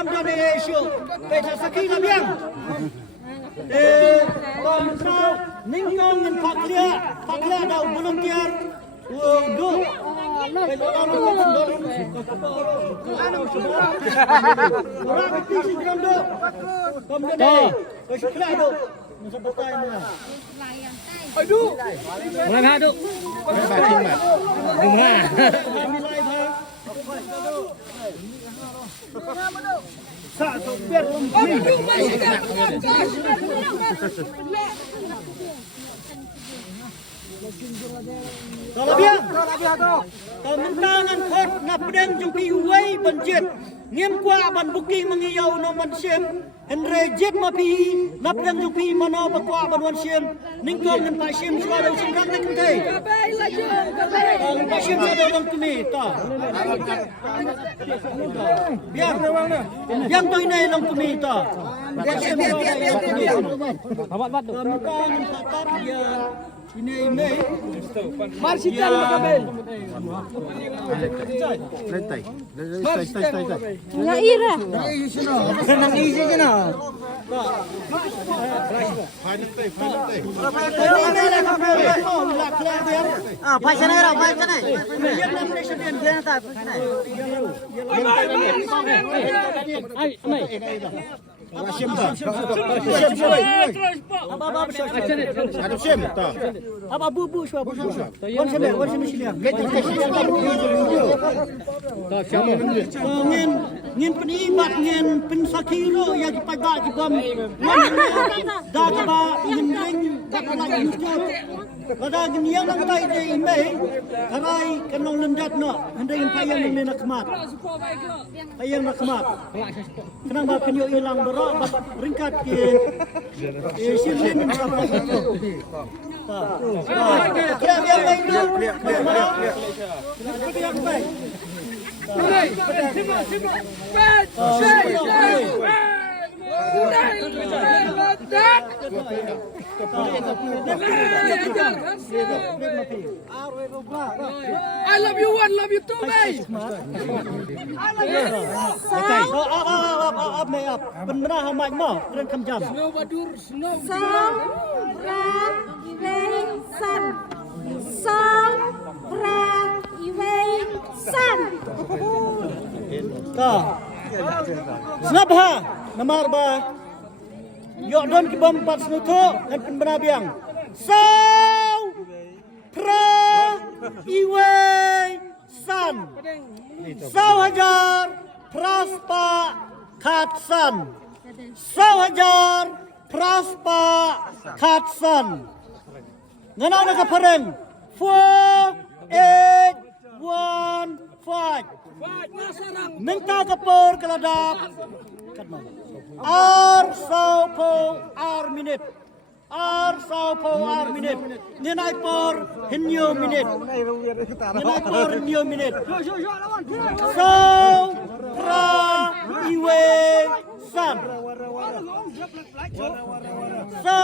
kam dari isu pesa sakit labiang pemerintah ningkong dan paklia dah volunteer do Aduh. Mulai hadu. Kalau biang, kemenangan kot napdeng jumpi uai banjir, ngiem kwa ban booking mengiyau no mansiem, henrejet mapi napdeng jumpi mana bakwa ban wansiem, ningkong dan pasim suara singkat nak kentai. Pasim suara orang kini ta. Biang tu ini orang kini ta. Pasim suara orang kini. Kemenangan katar dia. Ini Marsikan makabel. Lentai. Naira. Senang isi je na. Pai sana era, pai sana. Ai, mai. Apa bubu shwa bubu. Wan sebe siliang. Ngin penibat ngin pensakiro ya dipadak di bom. Da ba ngin ring dak lagi mustut. Lada giniang lang tay de imay. Karai kanong lendat no. Handai payang ni nakmat. Payang nakmat. Kenang ba penyo ilang bero ringkat ke sini apa itu. Lihat baik tu. Lihat baik. I love you one, love you two, mate. Up. Benar hamai mo. Keren kamjam. Snow badur, snow. Song ra iwei san. Song ra iwei san. Ta. Snabha. Namar ba. Yok don ki bom pat snuto dan penbenabiang. Saw pra iwei san. Saw hajar praspa Katsan. Sawajar Praspa Katsan. Ngana ka pareng 4 8 1 5. Minta kapor keladap. R saupo R minute. R saupo R minute. Ngenai por hinyo minute. Ngenai por hinyo minute. So pra iwe san. So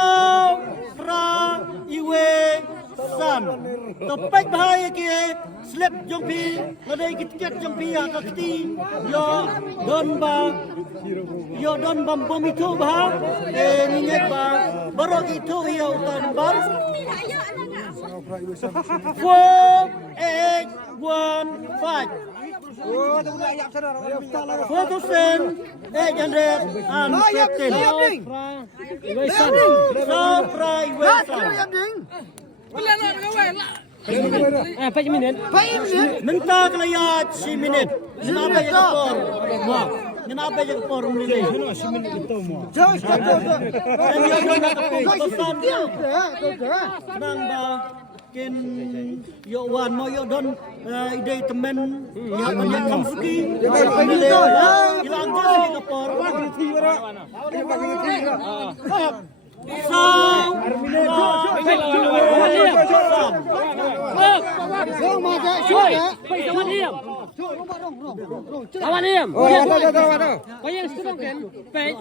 pra iwe san. Topek bahaya ke slip jongpi ladai kitket jongpi akakti yo don bam bom itu bah minyak bah baru itu ya utan bar 4 8 1 5 Minta kelayat si minit. Kenapa ya kapor? Kenapa ya kapor ini? Kenang ba kin yo wan mo yo don ide temen ya banyak kamsuki. Ilang je kapor. So, Rong mà cái chuột đấy. Bây giờ anh em. Kawan em. Oh, ada. Kau yang sedang kan? Baik.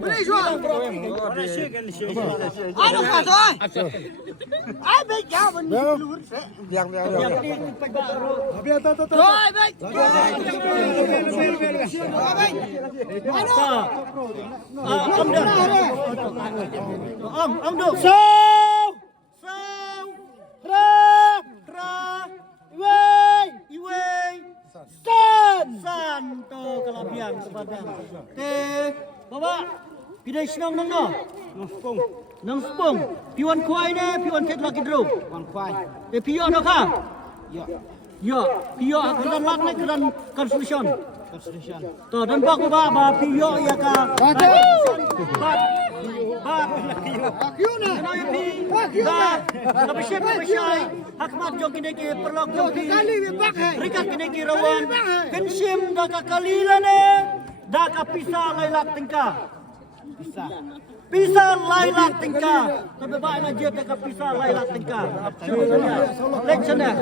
Beli suat. Ano ka to? Ay, bay jawan ni keluar. Yang. Biar to. Ay, bay. Om do. Sau. Iwei. San to kalabiang sepadang. Bawa pidai senang nang no. Nang spong. Piwan kuai ne, piwan ket lagi dro. Piwan kuai. Pio no ka? Ya. Pio kedan lat ne kedan constitution. To dan ba ko ba pio ya ka. Ba. Kyo na. Ano ya pi? Kapashay. Hakmat jo kini ke perlok jo kali bak hai. Rikat kini ke rawan. Pensim da ka kalila ne. Da ka pisa lailak tingka. Pisa lailak tingka. Tapi ba na je da ka pisa lailak tingka. Election ya.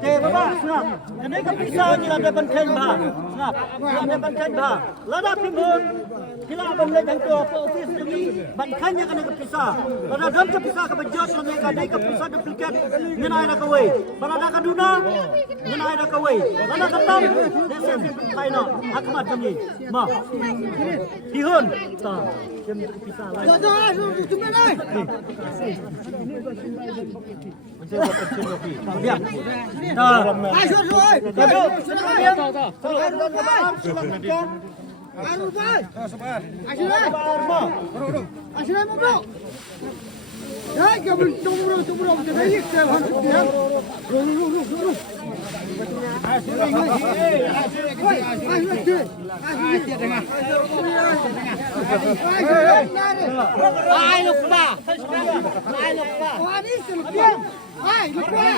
Te ba snap. Kene ka pisa ni la depan ken ba. Snap. La depan ken ba. Lada pimun. Kila ban le jang to office ni ban khanya kena ka pisa. Pada dam ka pisa ka bajot ni ka pisa duplicate ni na ida ka we. Pada da ka duna ni na ida ka we. Pada ka tam desa kai no hakmat ni. Ma. Dihun ta. Jem pisa lai. Cuma lai. Ya. Ta. Ai rồi. Silakan. Anu bay. Asyik. Asyik mau bro. Ya, kabel tunggu. Kita ini telepon dia. Ru. Ai lupa. Wah, ini lupa. Ai lupa.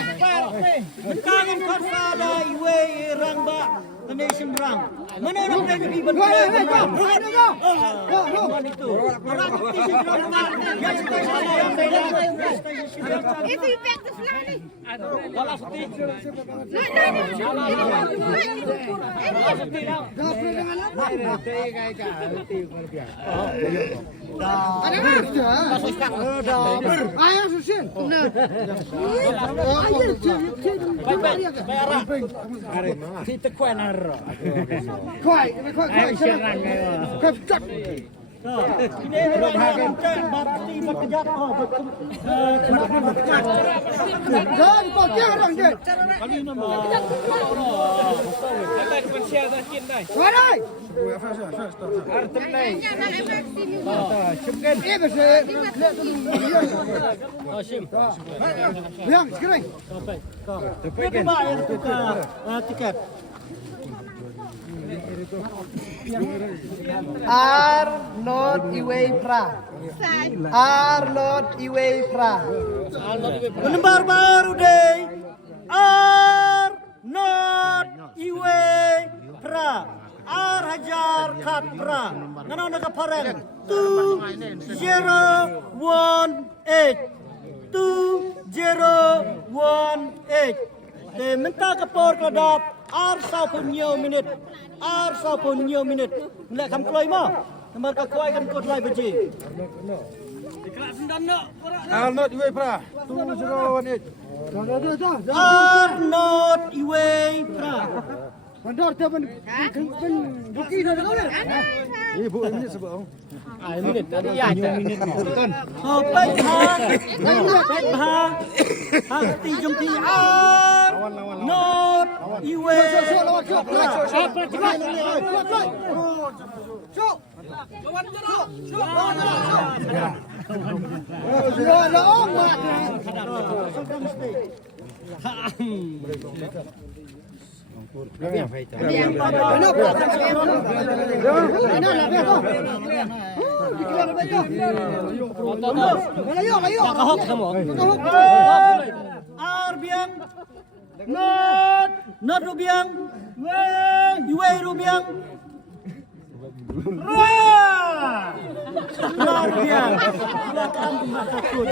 Bentangan korsada iwe rangba. The nation rang. Mana orang tadi di bentuk? Itu. Orang itu rang. Itu impact the flag. Wala suti. Ayo susun. Kita kuenar. Koi. Ini orang bapti berkejap Jangan pakai orang dia. Kali nama. Ada share dah kin dah. Warai. Artem nai. Ini bersih. Hashim. Yang sekarang. Berapa bayar tukar tiket? Are not away pra. Are not away pra. Lembar baru deh. Are not iwe pra. Are hajar kat pra. Nana nak pareng. 2018. 2018. Te minta kapor kedap. Ar sapun minit. Nak kam kelai mah. Nampak kau kuai kan kau kelai biji. Al not iwe pra. 2018. Are not iwe pra. Mandor teman. Buki dah kau ni. Ibu ini sebab. Minit tadi ya. Oh, baik ha. Hati jumpi ar. Not iwe. Ada omat. Kahok semua. Arbiang. Not rubiang. Iwe rubiang. Rubiang. Silakan takut.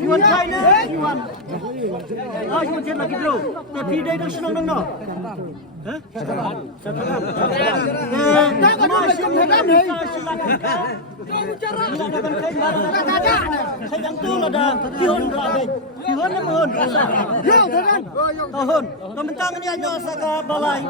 Iwan Thai ni, Iwan. Iwan Thai lagi bro. Tapi dia dah senang nang no. Hah? Tak ada macam ni. Saya yang tu ada Ihon ada. Ihon ni mohon. Yo, kan? Tahun. Kementang ni aja saka balai.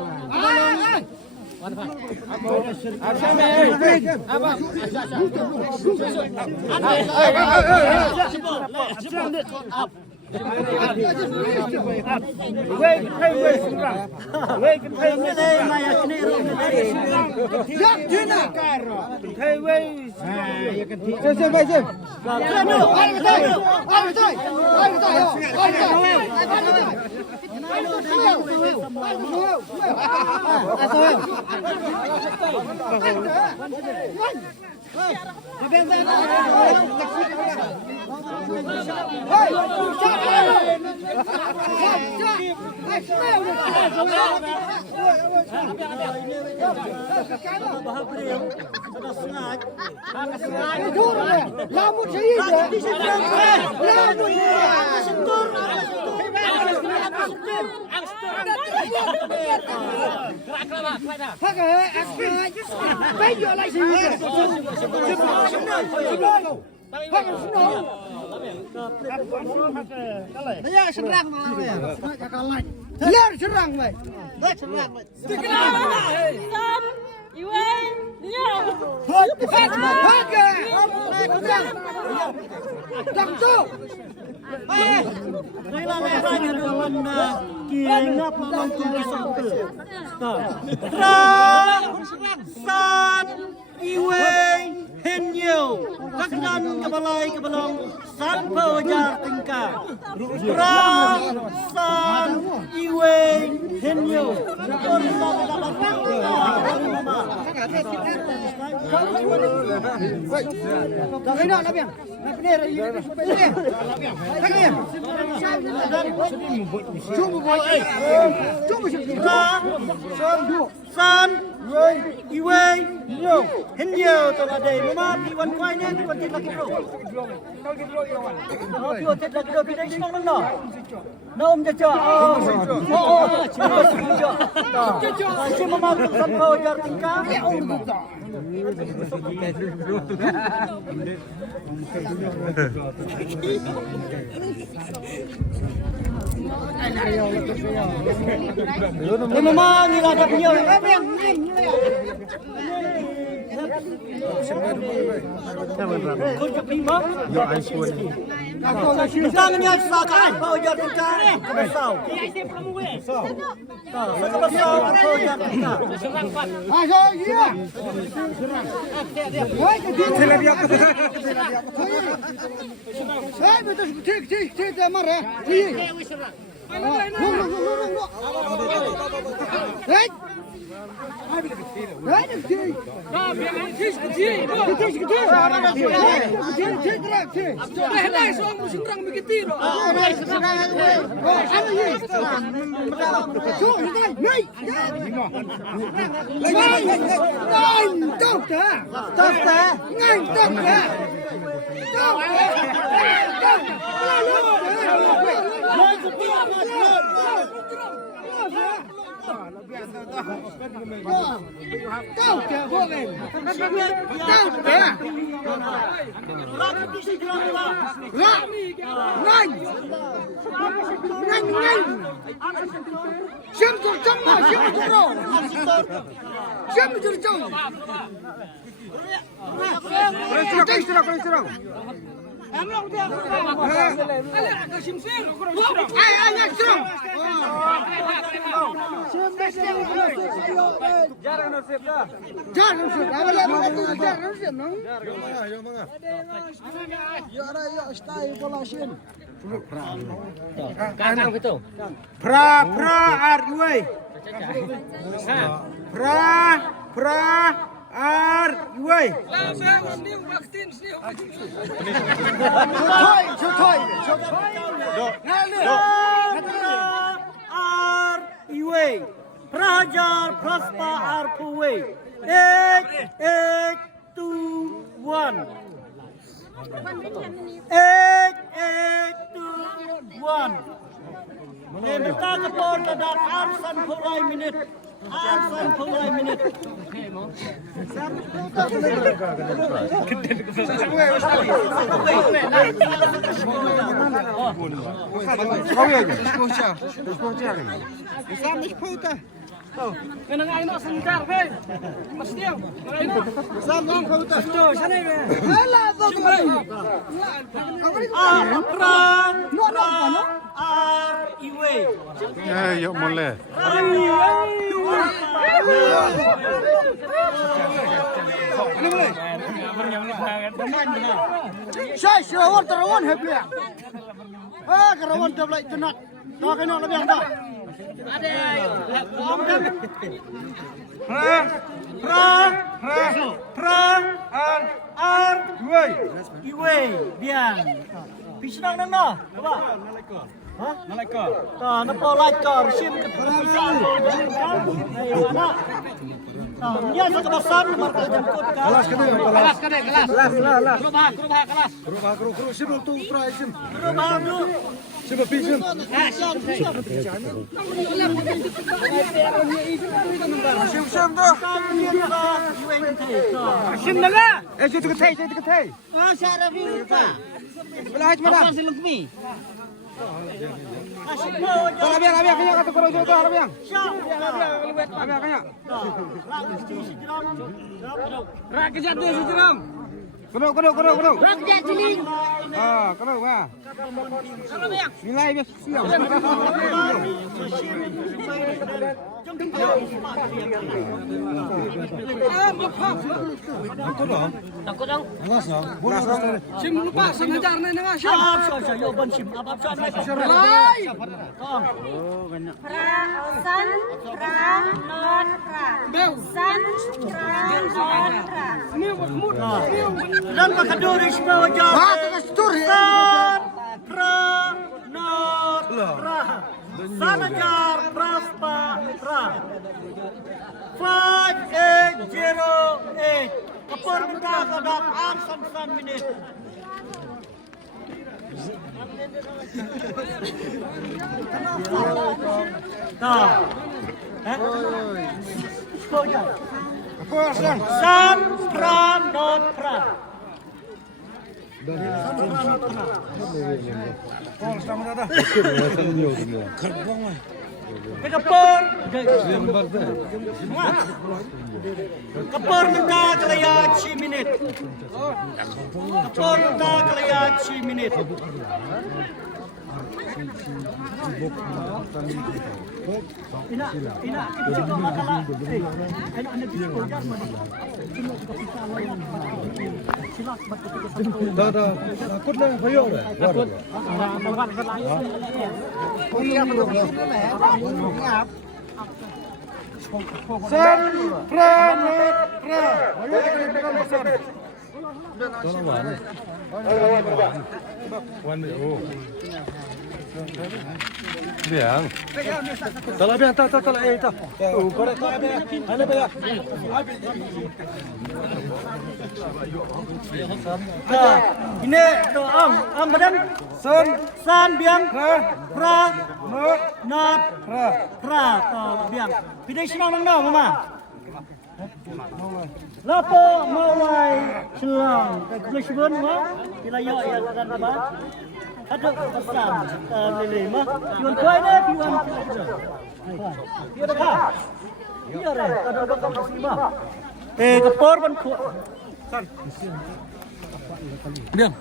Hen nhiều các nhân cái balai cái balong san phơ jar tingka pra san iwe hen nhiều con san iwe hen nhiều tao ada mama piwan kuai ni piwan tit lagi bro piwan tit lagi bro pindah senang nang no om jaja si mama san kau jar tingka mama ni lah dah punya Tangannya sakai bau jatuh kare kebasau. Kebasau bau jatuh kare. Ayo iya. Hey betul tik marah. Hey. Prajar Praspa Arpuwe. Ek tu 1. 8, 2, 1. Benta kapor dadak arsan pulai minit. Arsan pulai minit. Kenang ayo sebentar, Be. Mas Dio. Iwe. Yuk mulai. Saya sirawan terawan happy. Kerawan dah belai tenat. Dah kena lebih dah. Iwe, biang. Pisang nang no, coba. Hah? Nalaika. Ta, napa laika, sim ke pisang. Ayo anak. Dia sekebasan marka jemput kan. Kelas. Kerubah kelas. Sibuk tu try sim. Rumah dulu. Sibuk pisang. Sim tu. Sim naga. Itu ketai. Ah, saya Rafika. Belah mana? Apa sih lukmi? Asyik mo. Arabian kanya kata korang tu Arabian. Siap. Arabian kanya. Rakyat dia sejeram. Kena. Rakyat ciling. Kena. Kalau biang. Nilai bias siang. Takut dong. Sim lupa senajar nih nengah. Siap. Yo ban sim. Apa siap. San, pra, non, pra. San, pra, non, pra. Dan makaduris mo jawab. San, pra, not, pra. Sanajar, praspa, pra. 5808. Kapur minta kadap arsan minit. Nah. San, pra, not, pra. Kapur. Kapur minta kelayat 10 minit. Kapur minta kelayat 10 minit. Ina, kita cakap masalah. Takut lah bayar. Sen pranut pra. Biang. Salah biang tak. Tak. Korek tak biang. Ada biang. Nah, ini tu am badan san biang pra not pra biang. Pidai senang nang mama. Lapo mawai selang. Kalau sebun mah wilayah yang akan apa? Ada pesan lele mah. Piwan kuai deh, piwan. Piwan apa? Iya deh, ada dokter mah. Kepor ban ku. San. Biang.